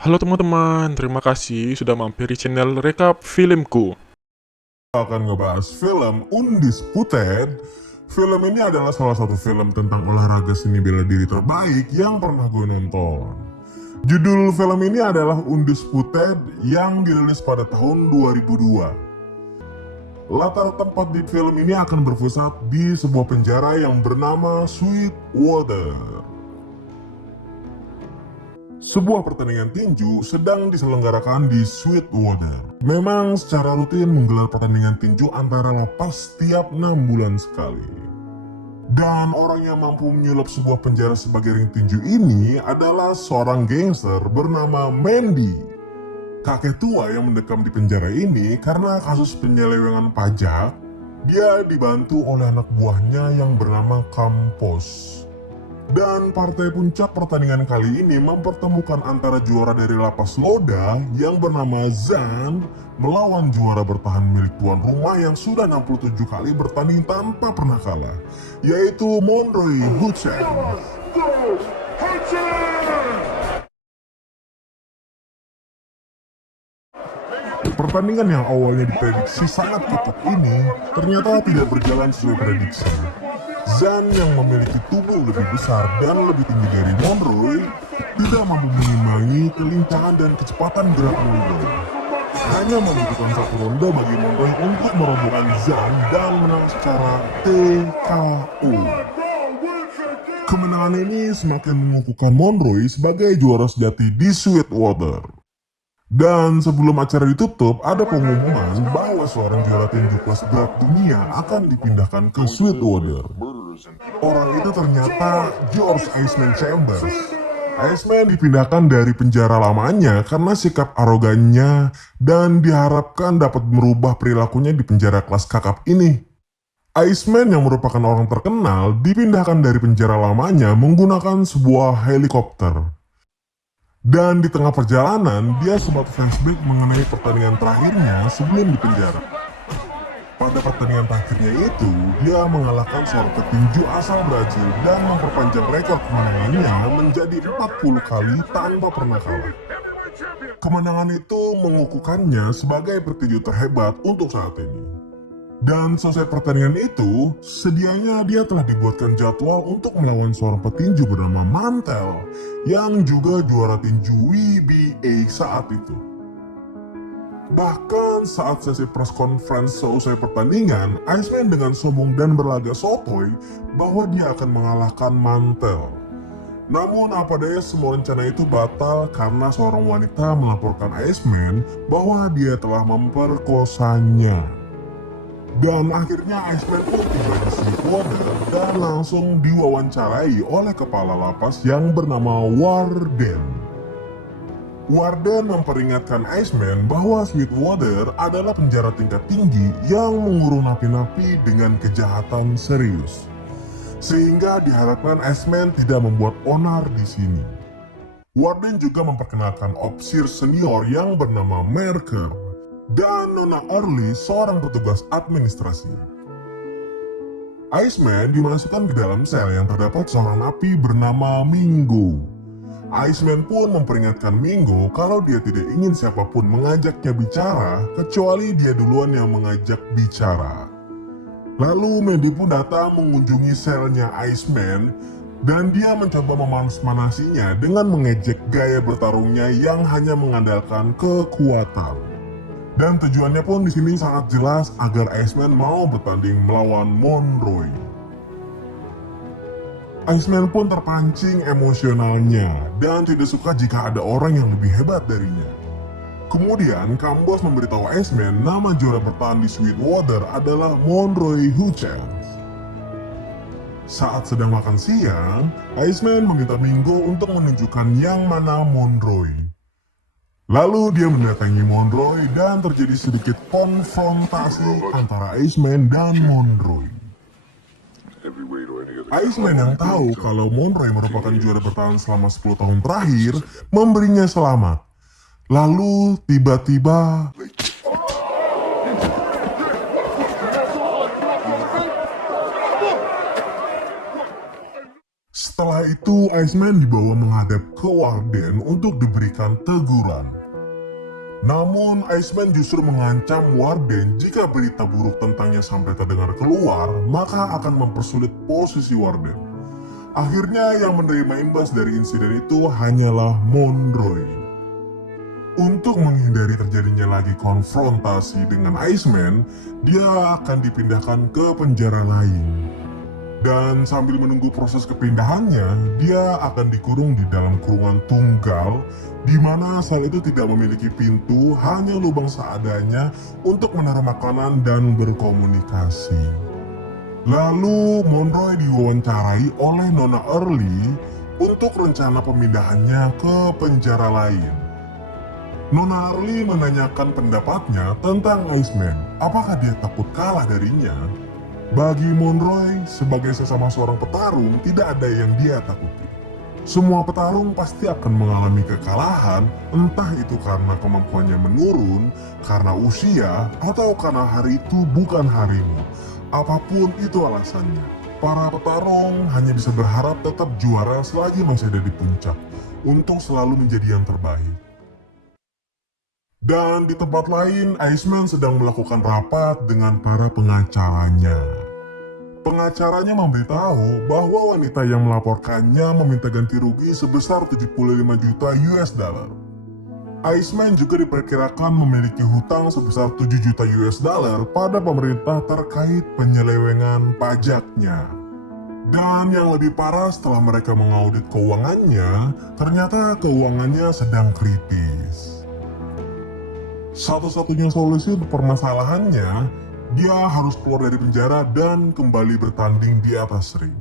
Halo teman-teman, terima kasih sudah mampir di channel Rekap Filmku. Akan ngebahas film Undisputed. Film ini adalah salah satu film tentang olahraga seni bela diri terbaik yang pernah gue nonton. Judul film ini adalah Undisputed yang dirilis pada tahun 2002. Latar tempat di film ini akan berpusat di sebuah penjara yang bernama Sweetwater. Sebuah pertandingan tinju sedang diselenggarakan di Sweetwater. Memang secara rutin menggelar pertandingan tinju antara lapas setiap 6 bulan sekali. Dan orang yang mampu menyulap sebuah penjara sebagai ring tinju ini adalah seorang gangster bernama Mandy. Kakek tua yang mendekam di penjara ini karena kasus penyelewengan pajak. Dia dibantu oleh anak buahnya yang bernama Campos. Dan partai puncak pertandingan kali ini mempertemukan antara juara dari lapas Loda yang bernama Zan melawan juara bertahan milik tuan rumah yang sudah 67 kali bertanding tanpa pernah kalah, yaitu Monroy Hutchins. Pertandingan yang awalnya diprediksi sangat ketat ini ternyata tidak berjalan sesuai prediksi. Zan yang memiliki tubuh lebih besar dan lebih tinggi dari Monroy tidak mampu mengimbangi kelincahan dan kecepatan gerak Monroy. Hanya membutuhkan satu ronde bagi Monroy untuk merobohkan Zan dan menang secara TKO. Kemenangan ini semakin mengukuhkan Monroy sebagai juara sejati di Sweetwater. Dan sebelum acara ditutup, ada pengumuman bahwa seorang juara tinju kelas berat dunia akan dipindahkan ke Sweetwater. Orang itu ternyata George Iceman Chambers. Iceman dipindahkan dari penjara lamanya karena sikap arogannya dan diharapkan dapat merubah perilakunya di penjara kelas kakap ini. Iceman yang merupakan orang terkenal dipindahkan dari penjara lamanya menggunakan sebuah helikopter. Dan di tengah perjalanan, dia sempat flashback mengenai pertandingan terakhirnya sebelum dipenjara. Pada pertandingan terakhirnya itu, dia mengalahkan seorang petinju asal Brazil dan memperpanjang rekor kemenangannya menjadi 40 kali tanpa pernah kalah. Kemenangan itu mengukuhkannya sebagai petinju terhebat untuk saat ini. Dan selesai pertandingan itu, sedianya dia telah dibuatkan jadwal untuk melawan seorang petinju bernama Mantel yang juga juara tinju WBA saat itu. Bahkan saat sesi press conference selesai pertandingan, Iceman dengan sombong dan berlagak sotoy bahwa dia akan mengalahkan Mantel. Namun apa daya semua rencana itu batal karena seorang wanita melaporkan Iceman bahwa dia telah memperkosanya. Dan akhirnya Iceman pun tiba di Sweetwater dan langsung diwawancarai oleh kepala lapas yang bernama Warden. Warden memperingatkan Iceman bahwa Sweetwater adalah penjara tingkat tinggi yang mengurung napi-napi dengan kejahatan serius. Sehingga diharapkan Iceman tidak membuat onar di sini. Warden juga memperkenalkan opsir senior yang bernama Merker dan Nona Early, seorang petugas administrasi. Iceman dimasukkan ke dalam sel yang terdapat seorang napi bernama Mingo. Iceman pun memperingatkan Mingo kalau dia tidak ingin siapapun mengajaknya bicara kecuali dia duluan yang mengajak bicara. Lalu Mandy pun datang mengunjungi selnya Iceman dan dia mencoba memanas-manasinya dengan mengejek gaya bertarungnya yang hanya mengandalkan kekuatan. Dan tujuannya pun di sini sangat jelas agar Iceman mau bertanding melawan Monroy. Iceman pun terpancing emosionalnya dan tidak suka jika ada orang yang lebih hebat darinya. Kemudian Campos memberitahu Iceman nama juara bertahan di Sweetwater adalah Monroy Hutchins. Saat sedang makan siang, Iceman meminta Mingo untuk menunjukkan yang mana Monroy. Lalu dia mendatangi Monroy dan terjadi sedikit konfrontasi antara Iceman dan Monroy. Iceman yang tahu kalau Monroy merupakan juara bertahan selama 10 tahun terakhir memberinya selamat. Lalu tiba-tiba setelah itu Iceman dibawa menghadap ke Warden untuk diberikan teguran. Namun Iceman justru mengancam Warden jika berita buruk tentangnya sampai terdengar keluar, maka akan mempersulit posisi Warden. Akhirnya yang menerima imbas dari insiden itu hanyalah Monroy. Untuk menghindari terjadinya lagi konfrontasi dengan Iceman, dia akan dipindahkan ke penjara lain. Dan sambil menunggu proses kepindahannya, dia akan dikurung di dalam kurungan tunggal, di mana sel itu tidak memiliki pintu, hanya lubang seadanya untuk menaruh makanan dan berkomunikasi. Lalu Monroy diwawancarai oleh Nona Early untuk rencana pemindahannya ke penjara lain. Nona Early menanyakan pendapatnya tentang Iceman, apakah dia takut kalah darinya? Bagi Monroy, sebagai sesama seorang petarung, tidak ada yang dia takuti. Semua petarung pasti akan mengalami kekalahan, entah itu karena kemampuannya menurun, karena usia, atau karena hari itu bukan harimu. Apapun itu alasannya, para petarung hanya bisa berharap tetap juara selagi masih ada di puncak, untuk selalu menjadi yang terbaik. Dan di tempat lain, Iceman sedang melakukan rapat dengan para pengacaranya. Pengacaranya memberitahu bahwa wanita yang melaporkannya meminta ganti rugi sebesar 75 juta US dollar. Iceman juga diperkirakan memiliki hutang sebesar 7 juta US dollar pada pemerintah terkait penyelewengan pajaknya. Dan yang lebih parah, setelah mereka mengaudit keuangannya, ternyata keuangannya sedang kritis. Satu-satunya solusi untuk permasalahannya, dia harus keluar dari penjara dan kembali bertanding di atas ring.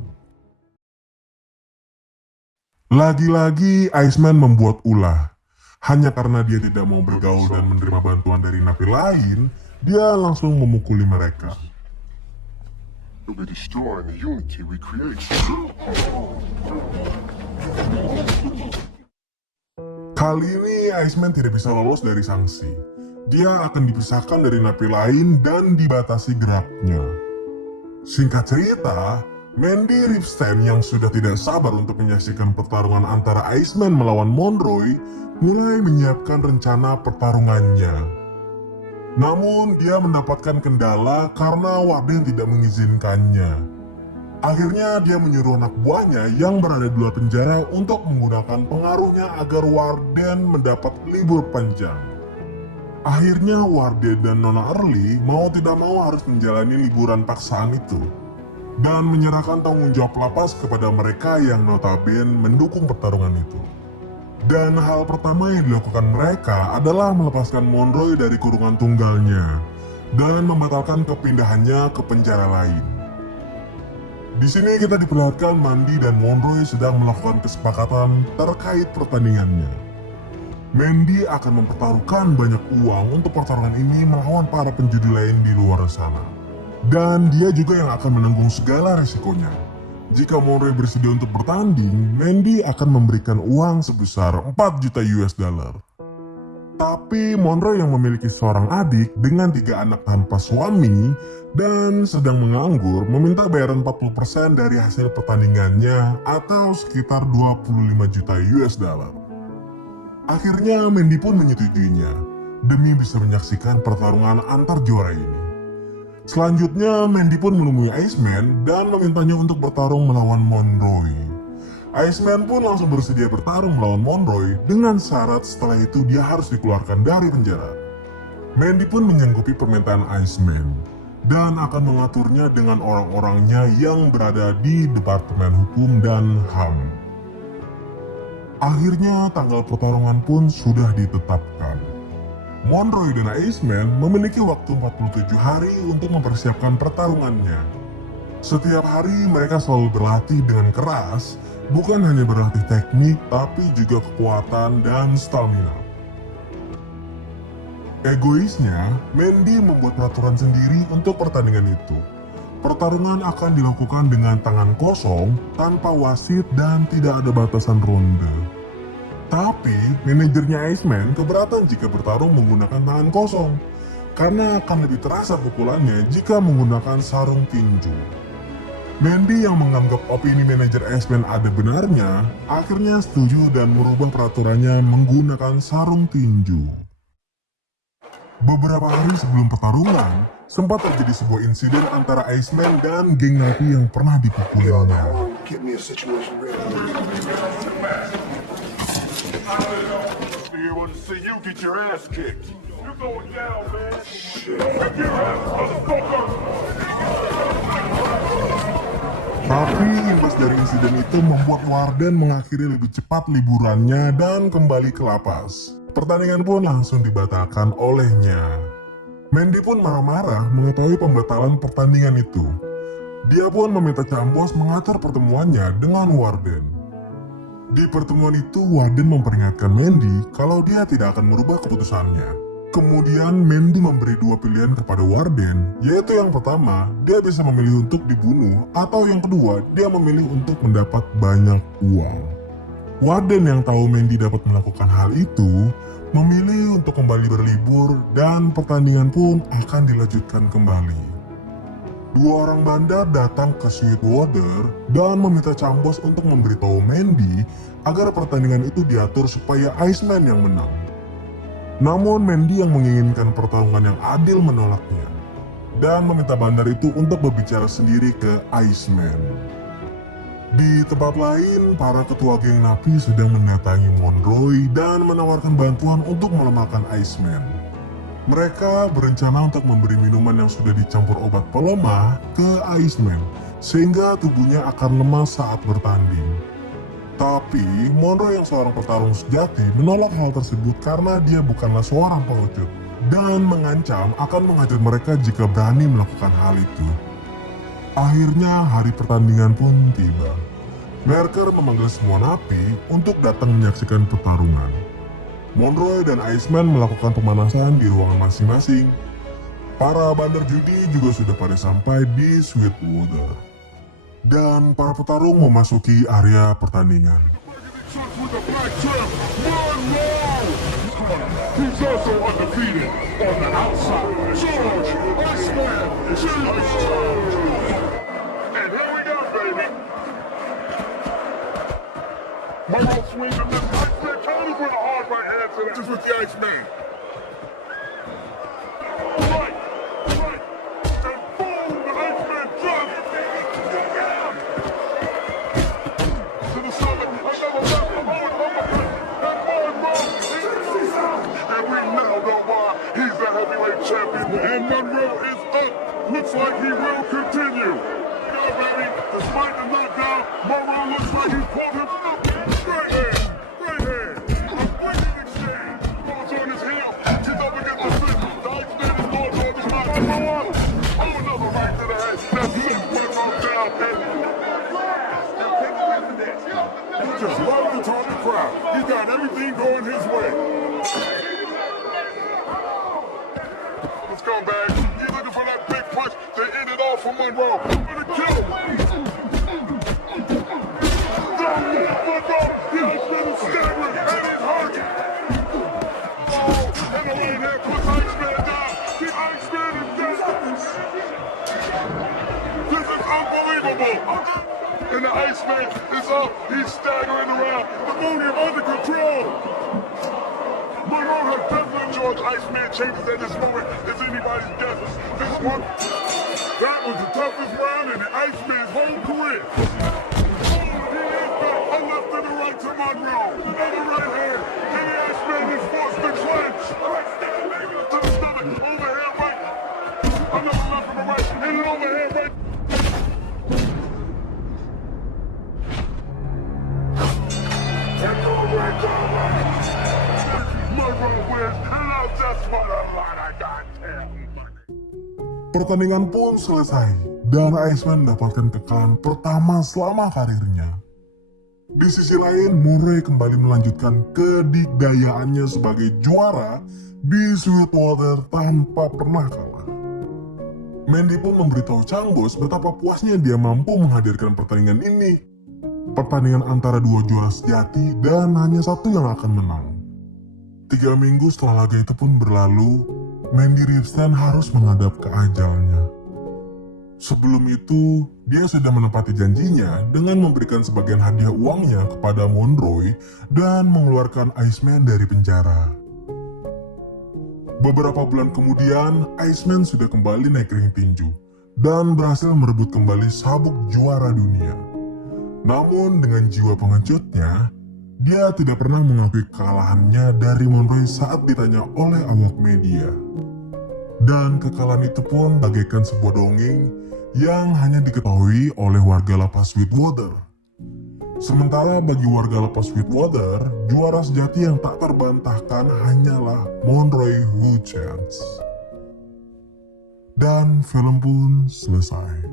Lagi-lagi Iceman membuat ulah. Hanya karena dia tidak mau bergaul dan menerima bantuan dari napi lain, dia langsung memukuli mereka. You'll be destroying the unity we create. Kali ini Iceman tidak bisa lolos dari sanksi. Dia akan dipisahkan dari napi lain dan dibatasi geraknya. Singkat cerita, Mandy Ripstein yang sudah tidak sabar untuk menyaksikan pertarungan antara Iceman melawan Monroy mulai menyiapkan rencana pertarungannya. Namun dia mendapatkan kendala karena Warden tidak mengizinkannya. Akhirnya dia menyuruh anak buahnya yang berada di luar penjara untuk menggunakan pengaruhnya agar Warden mendapat libur panjang. Akhirnya Warden dan Nona Early mau tidak mau harus menjalani liburan paksaan itu dan menyerahkan tanggung jawab lapas kepada mereka yang notabene mendukung pertarungan itu. Dan hal pertama yang dilakukan mereka adalah melepaskan Monroy dari kurungan tunggalnya dan membatalkan kepindahannya ke penjara lain. Di sini kita diperlihatkan Mandy dan Monroy sedang melakukan kesepakatan terkait pertandingannya. Mandy akan mempertaruhkan banyak uang untuk pertarungan ini melawan para penjudi lain di luar sana. Dan dia juga yang akan menanggung segala resikonya. Jika Monroy bersedia untuk bertanding, Mandy akan memberikan uang sebesar 4 juta US dollar. Tapi Monroy yang memiliki seorang adik dengan 3 anak tanpa suami dan sedang menganggur meminta bayaran 40% dari hasil pertandingannya atau sekitar 25 juta US dollar. Akhirnya Mandy pun menyetujuinya demi bisa menyaksikan pertarungan antar juara ini. Selanjutnya Mandy pun menemui Iceman dan memintanya untuk bertarung melawan Monroy. Iceman pun langsung bersedia bertarung melawan Monroy dengan syarat setelah itu dia harus dikeluarkan dari penjara. Mandy pun menyanggupi permintaan Iceman dan akan mengaturnya dengan orang-orangnya yang berada di Departemen Hukum dan HAM. Akhirnya tanggal pertarungan pun sudah ditetapkan. Monroy dan Iceman memiliki waktu 47 hari untuk mempersiapkan pertarungannya. Setiap hari mereka selalu berlatih dengan keras, bukan hanya berlatih teknik tapi juga kekuatan dan stamina. Egoisnya, Mandy membuat peraturan sendiri untuk pertandingan itu. Pertarungan akan dilakukan dengan tangan kosong, tanpa wasit dan tidak ada batasan ronde. Tapi, manajernya Iceman keberatan jika bertarung menggunakan tangan kosong, karena akan lebih terasa pukulannya jika menggunakan sarung tinju. Mandy yang menganggap opini manajer Iceman ada benarnya, akhirnya setuju dan merubah peraturannya menggunakan sarung tinju. Beberapa hari sebelum pertarungan, sempat terjadi sebuah insiden antara Iceman dan geng Napi yang pernah dipukulinya. Get me a situation ready. You want to see you get your ass kicked. You're going down, man. Shit. Kick your ass, motherfucker. Tapi imbas dari insiden itu membuat Warden mengakhiri lebih cepat liburannya dan kembali ke lapas. Pertandingan pun langsung dibatalkan olehnya. Mandy pun marah-marah mengetahui pembatalan pertandingan itu. Dia pun meminta Chambos mengatur pertemuannya dengan Warden. Di pertemuan itu Warden memperingatkan Mandy kalau dia tidak akan merubah keputusannya. Kemudian Mandy memberi dua pilihan kepada Warden, yaitu yang pertama, dia bisa memilih untuk dibunuh, atau yang kedua, dia memilih untuk mendapat banyak uang. Warden yang tahu Mandy dapat melakukan hal itu, memilih untuk kembali berlibur dan pertandingan pun akan dilanjutkan kembali. Dua orang bandar datang ke Sweetwater dan meminta Chambos untuk memberitahu Mandy agar pertandingan itu diatur supaya Iceman yang menang. Namun Mandy yang menginginkan pertarungan yang adil menolaknya dan meminta bandar itu untuk berbicara sendiri ke Iceman. Di tempat lain, para ketua geng Napi sedang mendatangi Monroy dan menawarkan bantuan untuk melemahkan Iceman. Mereka berencana untuk memberi minuman yang sudah dicampur obat pelemah ke Iceman, sehingga tubuhnya akan lemah saat bertanding. Tapi, Monroy yang seorang petarung sejati menolak hal tersebut karena dia bukanlah seorang pengecut dan mengancam akan menghajar mereka jika berani melakukan hal itu. Akhirnya hari pertandingan pun tiba. Merker memanggil semua napi untuk datang menyaksikan pertarungan. Monroy dan Iceman melakukan pemanasan di ruangan masing-masing. Para bandar judi juga sudah pada sampai di Sweetwater. Dan para petarung memasuki area pertandingan. He's also undefeated on the outside. George Iceman George. And here we go, baby. Monroe swings and then Iceman totally with a hard right hand to that. Just with the Iceman. Right. And boom, the Iceman drops. To the stomach, another left, Owen uppercut. And Monroe, and we now know why he's the heavyweight champion. And Monroe is up. Looks like he will continue. Go, baby. Despite the knockdown, Monroe looks like he pulled him up. Right hand. A wicked exchange. Goes on his heel. He's up against the fence. The Iceman is going toward his mouth. Oh, another right to the head. That sends Monroe down. He just loves the taunting crowd. He got everything going his way. Let's go, man. He's looking for that big punch to end it off for Monroe. For the kill. Monroe, the Iceman is staggering and he's hurt. Oh, and the right hand puts Iceman down. The Iceman is down. This is unbelievable. And the Iceman is up. He's staggering around. The Mooney under control. Monroe has definitely enjoyed Iceman changes at this moment as anybody's guess. This one, that was the toughest round in the Iceman's whole career. Oh, he is back. A left and a right to Monroe. And a right hand. And the Iceman is forced to clinch. To the stomach. Overhand right. Another left and a right. And an overhand right. Pertandingan pun selesai dan Iceman mendapatkan kekalahan pertama selama karirnya. Di sisi lain, Monroe kembali melanjutkan kedikdayaannya sebagai juara di Sweetwater tanpa pernah kalah. Mandy pun memberitahu Chambos betapa puasnya dia mampu menghadirkan pertandingan ini. Pertandingan antara dua juara sejati dan hanya satu yang akan menang. 3 minggu setelah laga itu pun berlalu, Mandy Ripstein harus menghadap ke ajalnya. Sebelum itu, dia sudah menepati janjinya dengan memberikan sebagian hadiah uangnya kepada Monroe dan mengeluarkan Iceman dari penjara. Beberapa bulan kemudian, Iceman sudah kembali naik ring tinju dan berhasil merebut kembali sabuk juara dunia. Namun dengan jiwa pengecutnya, dia tidak pernah mengakui kekalahannya dari Monroe saat ditanya oleh awak media. Dan kekalahan itu pun bagaikan sebuah dongeng yang hanya diketahui oleh warga lapas Sweetwater. Sementara bagi warga lapas Sweetwater, juara sejati yang tak terbantahkan hanyalah Monroe Hutchins. Dan film pun selesai.